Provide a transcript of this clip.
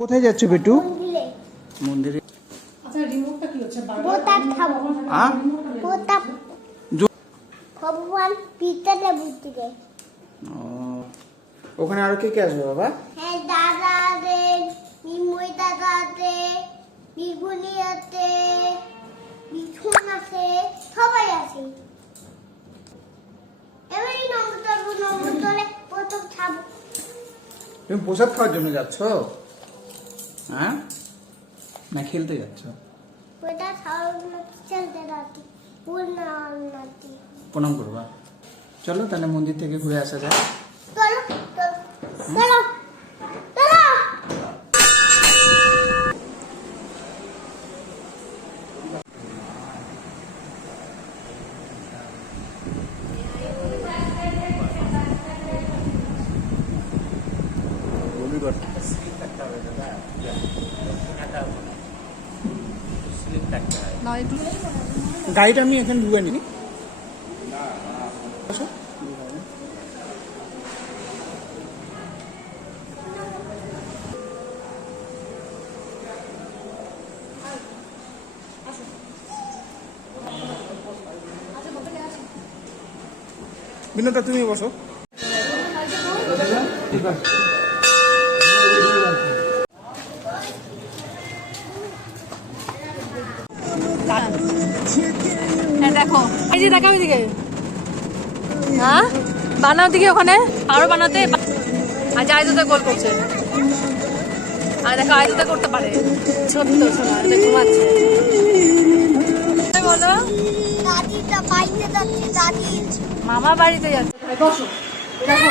কোথায় যাচ্ছ বেটু? মন্দিরে। আচ্ছা রিমোটটা কি হচ্ছে? ভোতাপ খাবো। ভোতাপ ভগবান পিতাতে বুঝতে। ওখানে আর কে কে আসবে বাবা? হ্যাঁ দাদা দে, মিমুই দাদা দে, বিগুনি আছে, বিছুন আছে, সবাই আছে। এবারে নম্বর তোলে প্রথম খাবো। তুমি প্রসাদ খাওয়ার জন্য যাচ্ছ? হ্যাঁ না খেলতে যাচ্ছ? ওটা খাওয়ার চলতে রাতি পূর্ণা নাতি। প্রণাম করবা। চলো তাহলে মন্দির থেকে ঘুরে আসা যায়। চলো চলো চলো। গাড়িটা আমি এখানে ঢুকে নিই। বিনোদা তুমি বসো। দেখো এই যে দেখাবি দিকে, হ্যাঁ বানাও দিকে, ওখানে আরো বানাতে। আজ আয়ুধতে গোল করছে, আর দেখো আয়ুধতে করতে পারে। সত্যি তো শোনা, ঘুমাচ্ছে। বলো দাদিটা বাইরে যাচ্ছে, দাদি মামা বাড়িতে যাচ্ছে। বসো, দেখো